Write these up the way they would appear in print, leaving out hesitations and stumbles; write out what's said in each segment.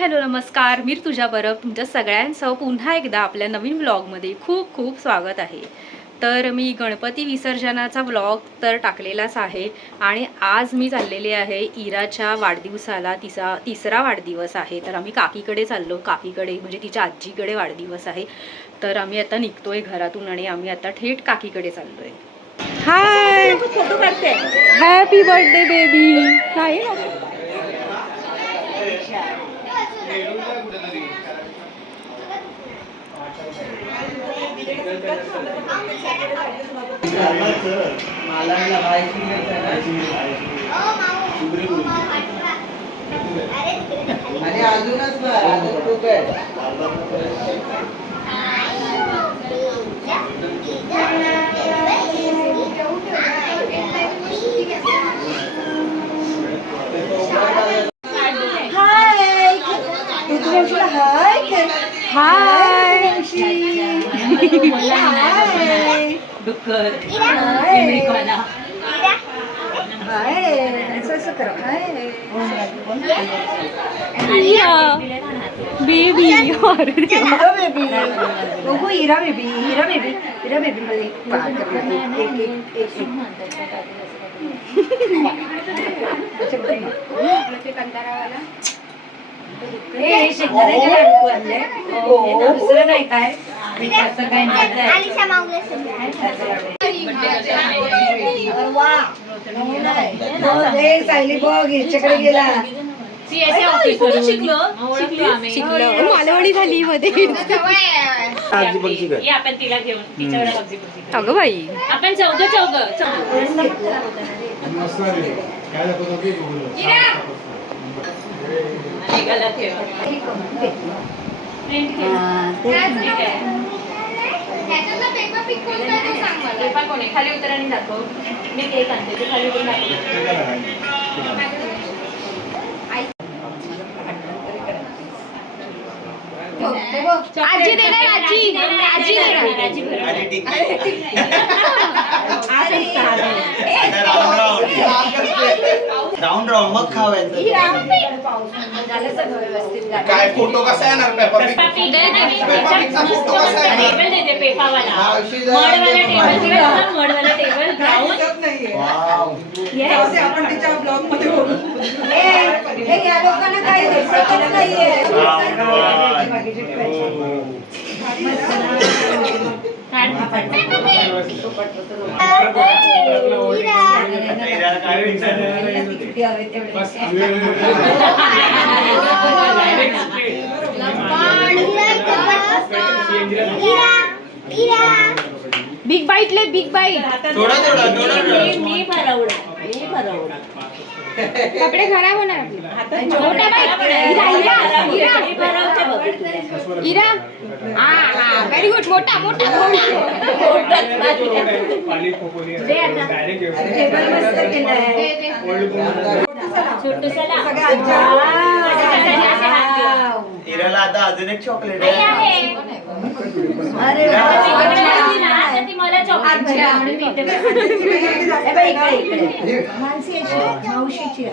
Hello नमस्कार, मी तुझ्या परब तुमच्या सगळ्यांसह पुन्हा एकदा आपल्या नवीन व्लॉगमध्ये खूप खूप स्वागत आहे। तर मी गणपती विसर्जनाचा व्लॉग तर टाकलेलाच आहे आणि आज मी चाललेले आहे इराच्या वाढदिवसाला। तिसरा वाढदिवस आहे, तर आम्ही काकीकडे चाललो। काकीकडे म्हणजे तिच्या आजीकडे वाढदिवस आहे, तर आम्ही आता निघतोय घरातून आणि आम्ही आता थेट काकीकडे चाललोय। हाय, फोटो काढते। Happy birthday baby. नाही आणि अजूनच ना अजून खूप आहे। बेबी हीरा बेबी दुसरं नाही काय सायली बघ हिच्याकडे गेला। शिकलो मालवणी झाली मध्ये। आपण तिला घेऊन तिच्याकडे अगं बाई, आपण चौघ खाली उतर आणि दाखव। मी केक आणते, ते खाली उतरून दाखव। आजी देणार, आजी राऊंड राऊंड मग खावायचं। काय फोटो कसा येणार पेपर फोटो कसा टेबल पेपावाला मडवाला टेबल ब्राऊन आपण तिच्या ब्लॉग मध्ये बोलू। या लोकांना काही दिसतच नाहीये। बिग बाईट ले, बिग बाईट। मी भरवडा कपडे खराब होणार। मोठा इरा व्हेरी गुड। मोठा हिराला आता अजून एक चॉकलेट आहे। अरे मला चॉकलेट मावशीची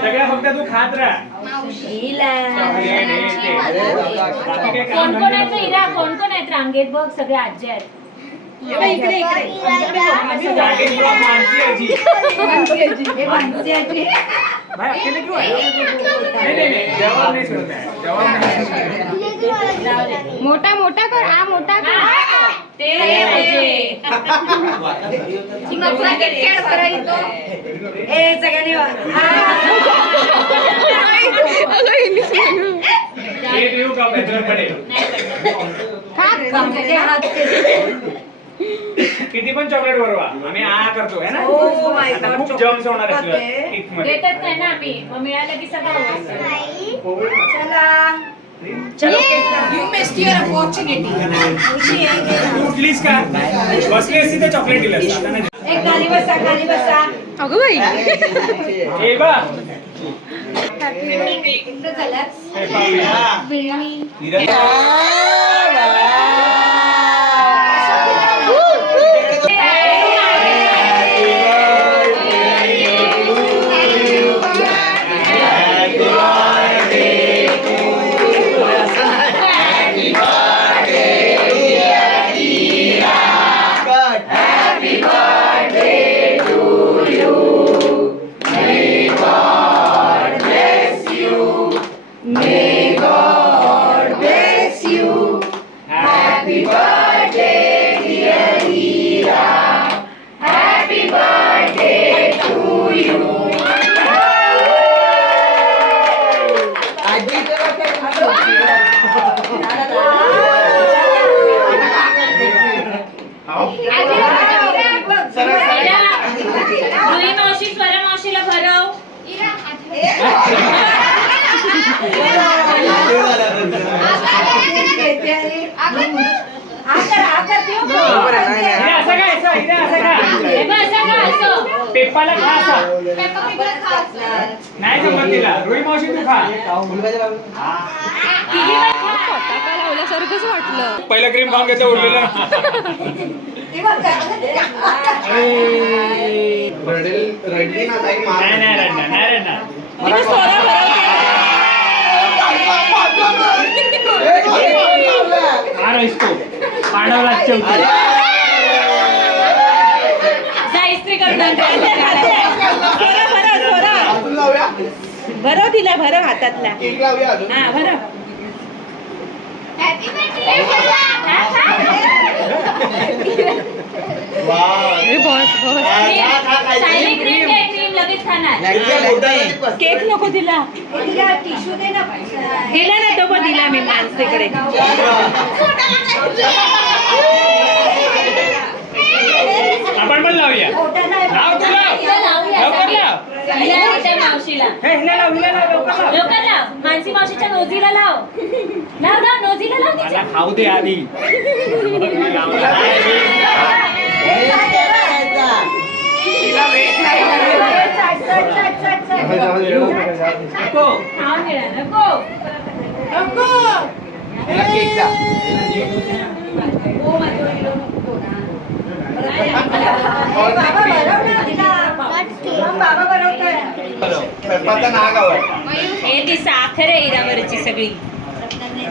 सगळ्या फक्त तू खात राहा। कोण आहेत हिरा? कोण आहेत रांगेत? बघ सगळे आजी आहेत। मोठा कर, हा मोठा कर। किती पण चॉकलेट बरोबर आम्ही करतो है ना। खूप जम्स होणार देतच नाही ना आम्ही, मग मिळालं की सगळं। चलो यू मिस्ड युअर अपॉर्च्युनिटी। उठलीस का? बसली असती तर चॉकलेट दिलं असतं। एक खाली बसा। अगं बाई, हे बा पेप्पाला खा असा. नाही जमत तिला. रोही मावशी तू खा. फटाका लावल्यासारखंच वाटलं. पहिलं क्रीम खाऊन घेतो उरलेलं. रडली ना ताई नाही नाही रडणार नाही रडणार. तिने सोडा हा रहितो पांडवला शेवटी. जा इस्त्री करून आण. भरव तिला भरव हातातला. हा भरव. केक नको तिला. टिश्यू दे ना. दिला ना तो पण दिला मी माणसेकडे. आपण पण लावूया. लाव तू लाव. लवकर लाव. मावशीला हे हिला लाव हिला लाव लवकर लाव. लवकर लाव. मानसी मावशीच्या नोजीला लाव. लाव लाव नोजीला लाव तिच्या. मला खाऊ दे आधी. नको. खाऊन घेणार नको. बाबा बनवतोय. हे ती साखर आहे इरावरची सगळी.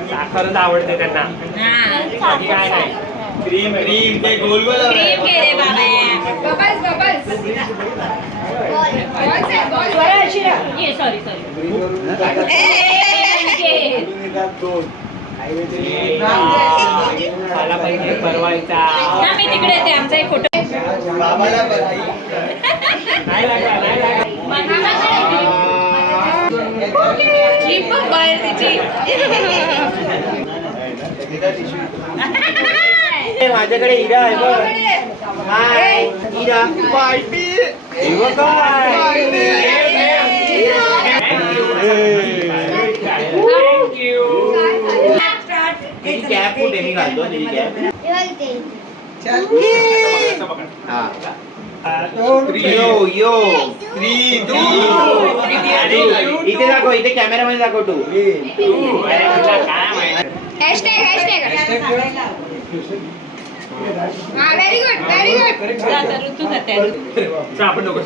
साखरच आवडते त्यांना. बाकी काय नाही. क्रीम क्रीम ते गोल गोल क्रीम घे रे बाबा. ये सॉरी सॉरी. मला पाहिजे परवायचा. मी तिकडे येते. आमचा एक फोटो. नाही लागला नाही लागला. माझ्याकडे हिरा आहे बघ. हाय हिरा पार्टी. थँक्यू. कॅप कुठे मी घालतो त्याची कॅप. यो यो थ्री इथे दाखव. इथे कॅमेरामध्ये दाखव तू. काय माहिती. Very good very good. ऋतू जाते. आपण लोक हे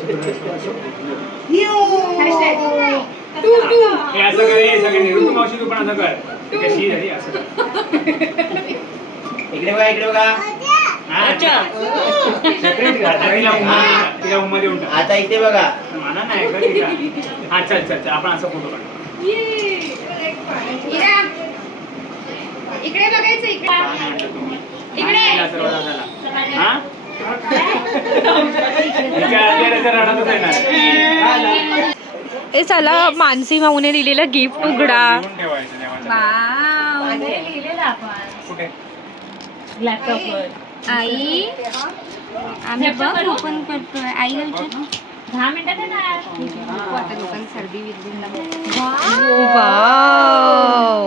असं कर. हे सगळे निवृत्त मावशी तू पण असं कर. कशी झाली असं कर. इकडे बघा इकडे बघा. सेपरेट तिला मध्ये उंट. आता इथे बघा. मला नाही का तिला. हा चल चल चल आपण असं फोटो काढू. इकडे बघायचं इकडे हा रडातच येणार. ए चला मानसी माऊने दिलेलं गिफ्ट उघडा. ठेवायचं देवाच्या. लिहिलेलं आपण कुठे लॅपटॉपवर. आई आम्ही बघ ओपन करतोय. आईला विचार 10 मिनिटात येणार. आता लोकांना सर्दी विरदी वाव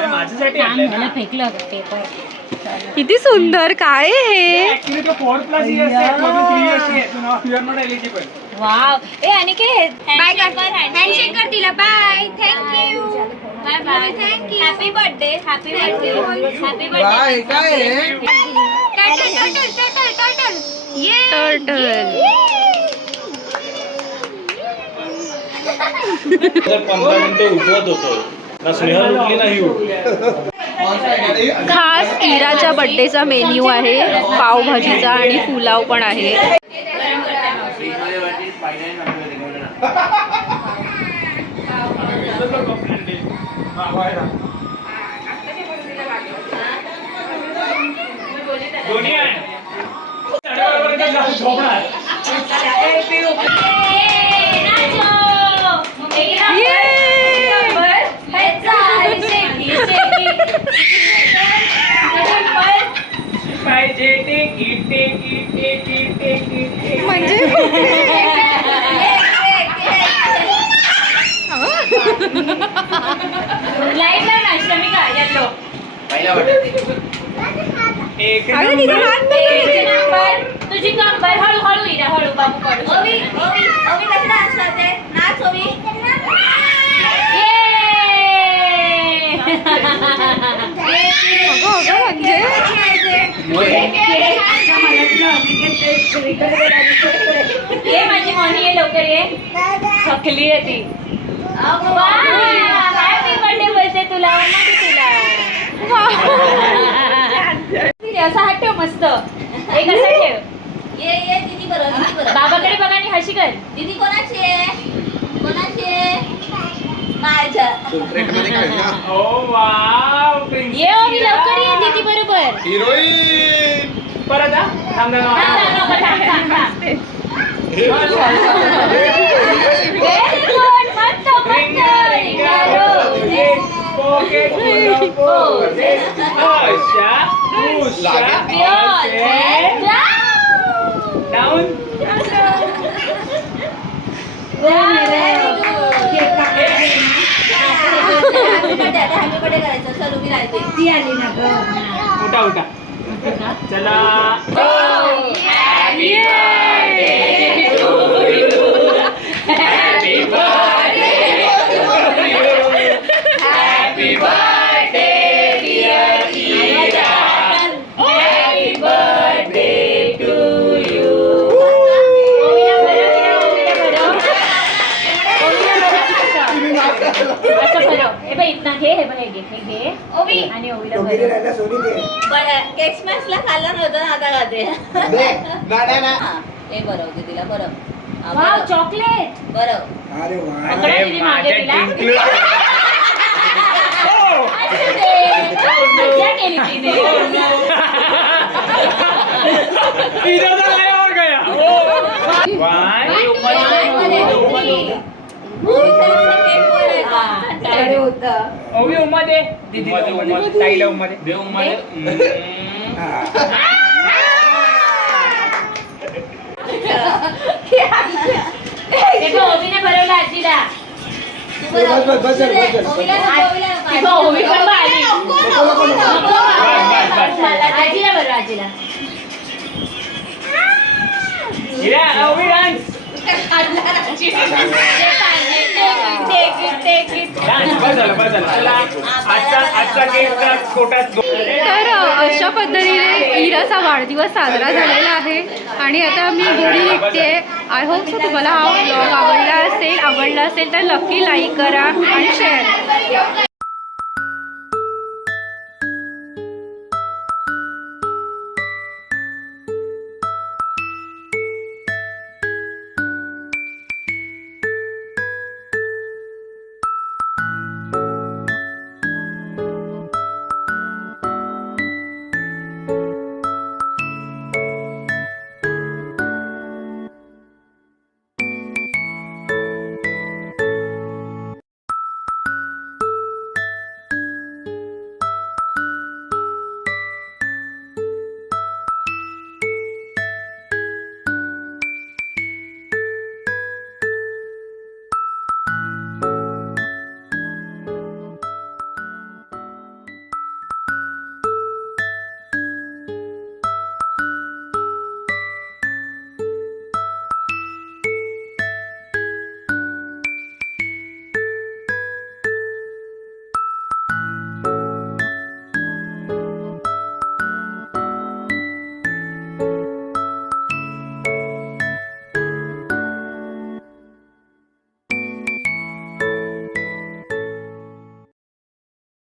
हे माझ्यासाठी आणलंय ना. मला फेकलं पेपर. किती सुंदर. काय हे. Actually तो 4th क्लास ही असते. मधून 3 years ही आहे. तू ना you are not eligible. Wow. ए अनिकेत बाय कर. हँडशेक कर तिला. Bye. Thank you. Bye bye. Thank you. Happy birthday. Happy birthday. Happy birthday. Turtle. ये टर्टल. 15 मिनिटे उठवत होतो ना. स्नेहल उठली नाही उठली. खास इराच्या बर्थडेचा मेन्यू आहे. पावभाजीचा आणि पुलाव पण आहे. दोन्ही आहे. चढावर जाऊन झोपणार. पाहिजे म्हणजे लाईट लाव ना श्रमिका येलो. पहिला वाटत. एक अगं तिचा हात तुझी कंबर हळू ये माझी मॉनी ये लवकर ये थकली आहे ती हॅपी बर्थडे बोलते तुला मम्मा तुला असा हात ठेव मस्त एक असा ठेव ये ये दीदी बरोबर बाबाकडे बघा आणि हशी कर दीदी कोणाची आहे माझ्या ओ वाव ये ओवी लवकर ये दीदी बरोबर हिरोईन परत हा थांब थांब, थांब, थांब, थांब, थांब. Very good. मस्त, मस्त. हॅपी बर्थडे करायचं चल उभी राहते ती आली ना ग उठा उठा चला Happy birthday to you. Happy birthday to you. Happy birthday dear Ira. Happy birthday to you. असं भरो हे बघ इथनं घे हे बघ हे घे ओवी आणि ओवीला भरो केक स्मॅशला खाल्ला नव्हतं ना आता खाते हे बरं दीदीला बरं वाव चॉकलेट बरं पकडा दीदी मागे तिला असू दे. मजा केली तिने ओवी उम्मा दे दीदी ताईला उम्मा दे देव माझे ते बघ, ओवीने भरवलं आजीला ती बघ, ओवी पण बघ आली. आजीला भरव आजीला हिरा ओवी डान्स बस झालं चला आजचा केक छोटा तर अशा पद्धतीने इराचा वाढदिवस साजरा झालेला आहे आणि आता मी घरी निघते. आय होप सो तुम्हाला हा व्लॉग आवडला असेल तर नक्की लाईक करा आणि शेअर करा.